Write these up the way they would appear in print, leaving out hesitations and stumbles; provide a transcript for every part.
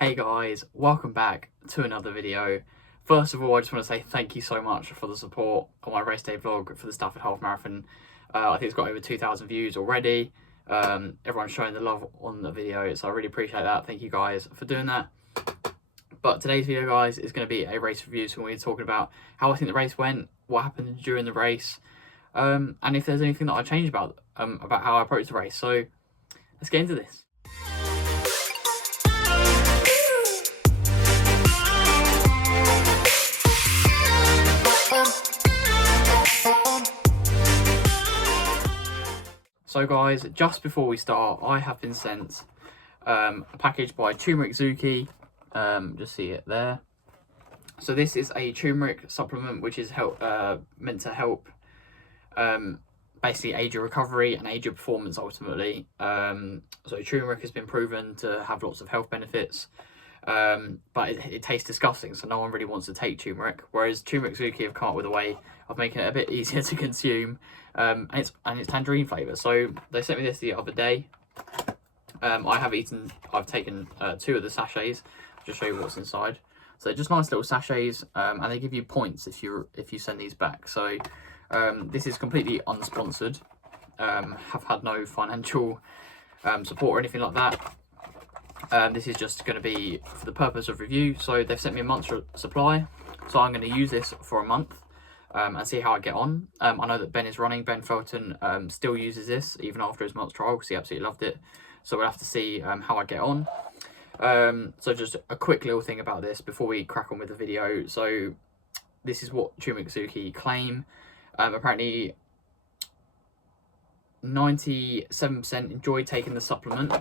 Hey guys, welcome back to another video. First of all, I just want to say thank you so much for the support on my race day vlog for the Stafford half marathon. I think it's got over 2,000 views already. Everyone's showing the love on the video, so I really appreciate that. Thank you guys for doing that. But today's video, guys, is going to be a race review, so we're going to be talking about how I think the race went, what happened during the race, and if there's anything that I changed about how I approached the race. So let's get into this. So guys, just before we start, I have been sent a package by Turmeric Zuki. Just see it there. So this is a turmeric supplement which is meant to help basically aid your recovery and aid your performance ultimately. So turmeric has been proven to have lots of health benefits, but it tastes disgusting, so no one really wants to take turmeric. Whereas Turmeric Zuki have come up with a way of making it a bit easier to consume, and it's tangerine flavour. So they sent me this the other day. I've taken 2 of the sachets. I'll just show you what's inside. So just nice little sachets, and they give you points if you send these back. So this is completely unsponsored. Have had no financial support or anything like that. This is just going to be for the purpose of review. So they've sent me a month's supply, so I'm going to use this for a month and see how I get on. I know that Ben Felton still uses this even after his month's trial because he absolutely loved it. So we'll have to see how I get on. So just a quick little thing about this before we crack on with the video. So this is what Turmeric Zuki claim. Apparently 97% enjoyed taking the supplement.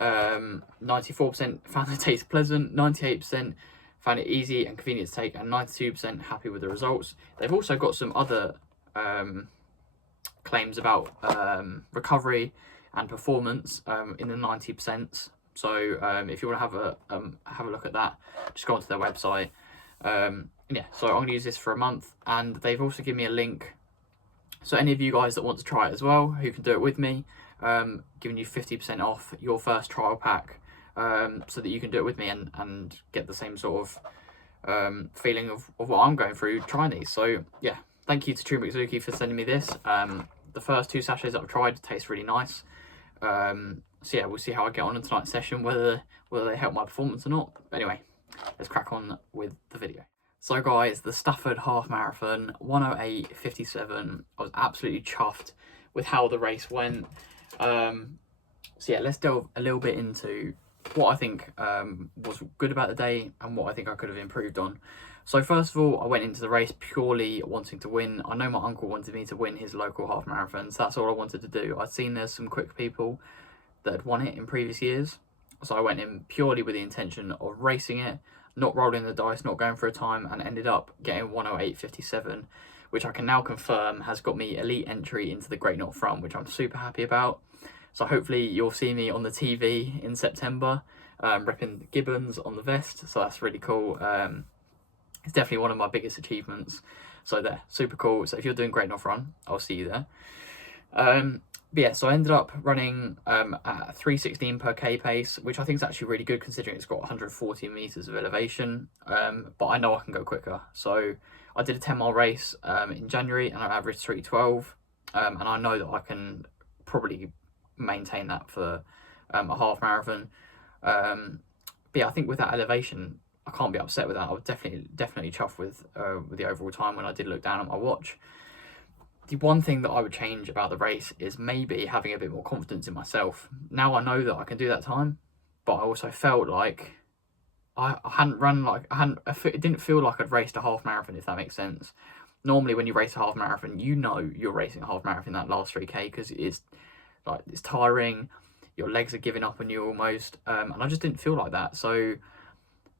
94% found the taste pleasant, 98% found it easy and convenient to take, and 92% happy with the results. They've also got some other claims about recovery and performance in the 90%. So if you want to have a look at that, just go onto their website. Yeah, so I'm going to use this for a month, and they've also given me a link. So any of you guys that want to try it as well, who can do it with me, giving you 50% off your first trial pack, so that you can do it with me and get the same sort of feeling of what I'm going through trying these. So yeah, thank you to Turmeric Zuki for sending me this. The first 2 sachets that I've tried taste really nice. So yeah, we'll see how I get on in tonight's session, whether they help my performance or not. But anyway, let's crack on with the video. So guys, the Stafford half marathon, 1:08:57. I was absolutely chuffed with how the race went. So yeah, let's delve a little bit into what I think was good about the day and what I think I could have improved on. So first of all, I went into the race purely wanting to win. I know my uncle wanted me to win his local half marathon, so that's all I wanted to do. I'd seen there's some quick people that had won it in previous years, so I went in purely with the intention of racing it, not rolling the dice, not going for a time, and ended up getting 1:08:57, which I can now confirm has got me elite entry into the Great North Front, which I'm super happy about. So hopefully you'll see me on the TV in September, repping Gibbons on the vest, so that's really cool. It's definitely one of my biggest achievements, so they're super cool. So if you're doing Great North Run, I'll see you there. But yeah, so I ended up running at 3:16 per K pace, which I think is actually really good considering it's got 140 meters of elevation. But I know I can go quicker. So I did a 10-mile race in January and I averaged 3:12, and I know that I can probably maintain that for a half marathon. But yeah, I think with that elevation, I can't be upset with that. I was definitely chuffed with the overall time when I did look down at my watch. The one thing that I would change about the race is maybe having a bit more confidence in myself. Now I know that I can do that time, but I also felt like I hadn't run it didn't feel like I'd raced a half marathon, if that makes sense. Normally when you race a half marathon, you know you're racing a half marathon that last 3K because it's tiring, your legs are giving up on you almost, and I just didn't feel like that. So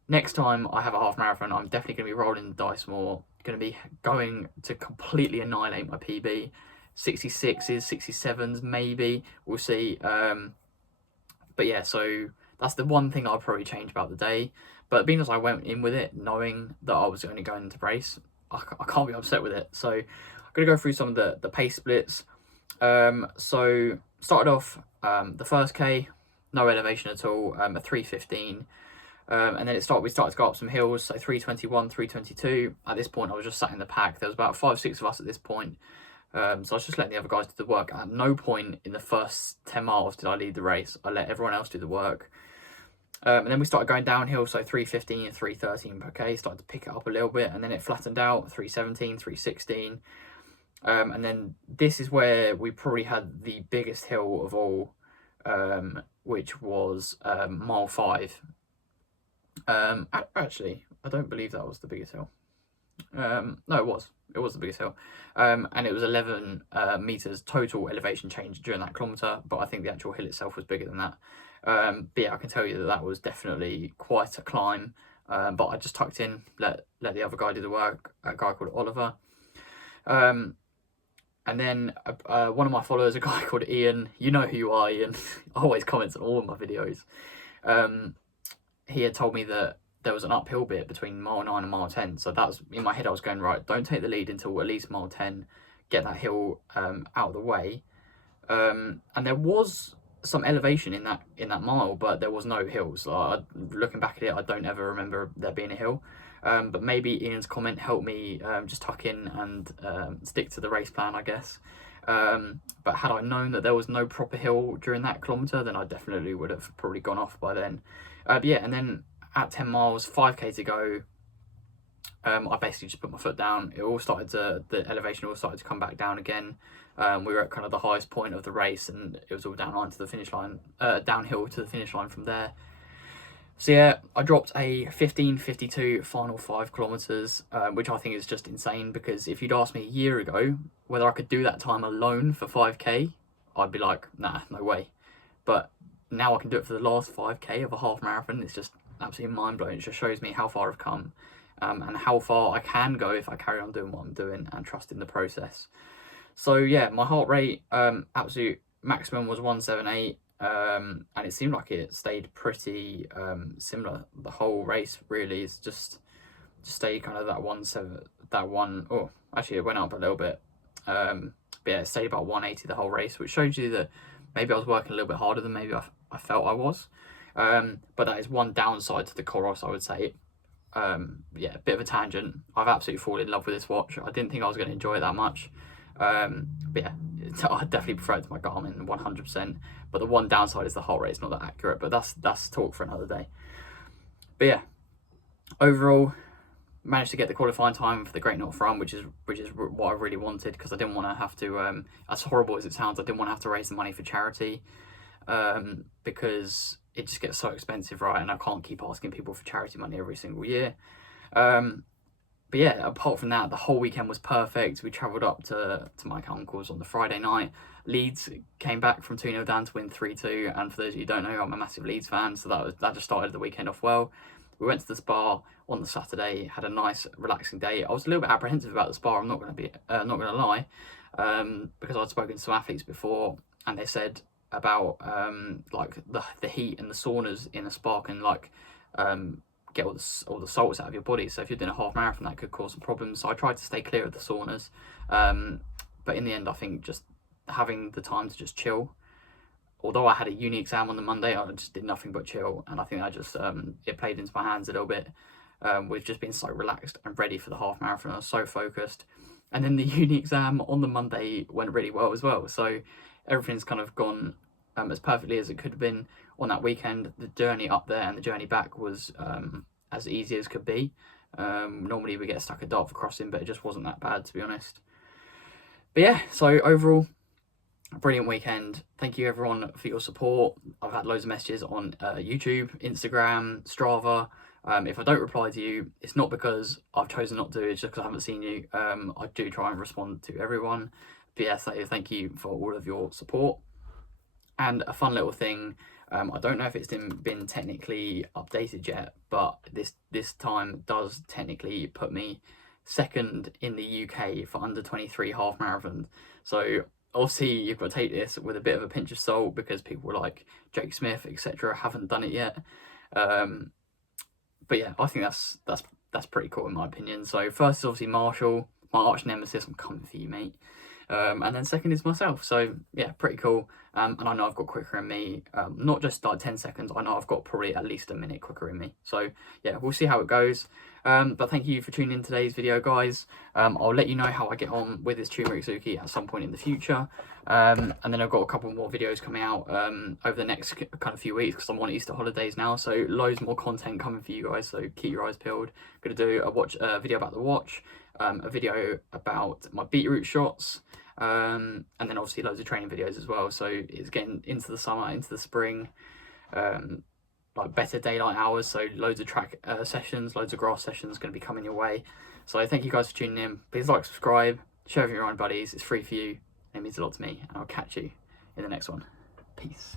next time I have a half marathon, I'm definitely going to be rolling the dice more. Going to be going to completely annihilate my PB. 66s, 67s, maybe. We'll see. But yeah, so that's the one thing I'll probably change about the day. But being as I went in with it, knowing that I was only going into race, I can't be upset with it. So I'm going to go through some of the pace splits. So started off the first K, no elevation at all, at 3:15. And then we started to go up some hills, so 3:21, 3:22. At this point, I was just sat in the pack. There was about 5-6 of us at this point. So I was just letting the other guys do the work. At no point in the first 10 miles did I lead the race. I let everyone else do the work. And then we started going downhill, so 3:15 and 3:13 per K, started to pick it up a little bit, and then it flattened out, 3:17, 3:16. And then this is where we probably had the biggest hill of all, which was mile 5. Actually, I don't believe that was the biggest hill. No, it was the biggest hill, and it was 11 meters total elevation change during that kilometer, but I think the actual hill itself was bigger than that. But yeah, I can tell you that was definitely quite a climb, but I just tucked in, let the other guy do the work, a guy called Oliver. And then one of my followers, a guy called Ian, you know who you are, Ian, always comments on all of my videos. He had told me that there was an uphill bit between mile 9 and mile 10. So that was, in my head, I was going, right, don't take the lead until at least mile 10, get that hill out of the way. And there was some elevation in that mile, but there was no hills. Looking back at it, I don't ever remember there being a hill. But maybe Ian's comment helped me just tuck in and stick to the race plan, I guess. But had I known that there was no proper hill during that kilometre, then I definitely would have probably gone off by then. But yeah, and then at 10 miles, 5k to go, I basically just put my foot down. The elevation all started to come back down again. We were at kind of the highest point of the race, and it was all downhill to the finish line from there. So yeah, I dropped a 15:52 final 5 kilometers, which I think is just insane, because if you'd asked me a year ago whether I could do that time alone for 5k, I'd be like, nah, no way. But now I can do it for the last 5k of a half marathon. It's just absolutely mind-blowing. It just shows me how far I've come, and how far I can go if I carry on doing what I'm doing and trust in the process. So yeah, my heart rate, absolute maximum was 178, and it seemed like it stayed pretty similar the whole race. Really, it's just stayed kind of oh, actually it went up a little bit, but yeah, it stayed about 180 the whole race, which shows you that maybe I was working a little bit harder than maybe I felt I was. But that is one downside to the Coros, I would say. Yeah, a bit of a tangent. I've absolutely fallen in love with this watch. I didn't think I was going to enjoy it that much. But yeah, I definitely prefer it to my Garmin 100%. But the one downside is the heart rate is not that accurate. But that's talk for another day. But yeah, overall, managed to get the qualifying time for the Great North Run, which is what I really wanted, because I didn't want to have to, as horrible as it sounds, I didn't want to have to raise the money for charity, because it just gets so expensive, right? And I can't keep asking people for charity money every single year. But yeah, apart from that, the whole weekend was perfect. We travelled up to my uncle's on the Friday night. Leeds came back from 2-0 down to win 3-2. And for those of you who don't know, I'm a massive Leeds fan, so that just started the weekend off well. We went to the spa on the Saturday, had a nice relaxing day. I was a little bit apprehensive about the spa, I'm not going to lie, because I'd spoken to some athletes before, and they said about like the heat and the saunas in a spa can like get all the salts out of your body. So if you're doing a half marathon, that could cause some problems. So I tried to stay clear of the saunas, but in the end, I think just having the time to just chill. Although I had a uni exam on the Monday, I just did nothing but chill, and I think I just it played into my hands a little bit, with just being so relaxed and ready for the half marathon. I was so focused, and then the uni exam on the Monday went really well as well. So everything's kind of gone as perfectly as it could have been on that weekend. The journey up there and the journey back was as easy as could be. Normally we get stuck at Dartford crossing, but it just wasn't that bad, to be honest. But yeah, so overall, brilliant weekend. Thank you everyone for your support. I've had loads of messages on YouTube, Instagram, Strava. If I don't reply to you, it's not because I've chosen not to, it's just because I haven't seen you. I do try and respond to everyone. But yeah, thank you for all of your support. And a fun little thing, I don't know if it's been technically updated yet, but this time does technically put me second in the UK for under 23 half marathons. So obviously you've got to take this with a bit of a pinch of salt, because people like Jake Smith, etc., haven't done it yet. But yeah, I think that's pretty cool in my opinion. So first is obviously Marshall, my arch nemesis. I'm coming for you, mate. And then second is myself. So yeah, pretty cool. And I know I've got quicker in me, not just like 10 seconds. I know I've got probably at least a minute quicker in me. So yeah, we'll see how it goes. But thank you for tuning in today's video, guys. I'll let you know how I get on with this turmeric Suki at some point in the future. And then I've got a couple more videos coming out over the next kind of few weeks, because I'm on Easter holidays now. So loads more content coming for you guys. So keep your eyes peeled. Going to do a video about the watch, a video about my beetroot shots, and then obviously loads of training videos as well. So it's getting into the summer, into the spring. Like better daylight hours, so loads of track sessions, loads of grass sessions going to be coming your way. So thank you guys for tuning in. Please like, subscribe, share with your own buddies. It's free for you. It means a lot to me, and I'll catch you in the next one. Peace.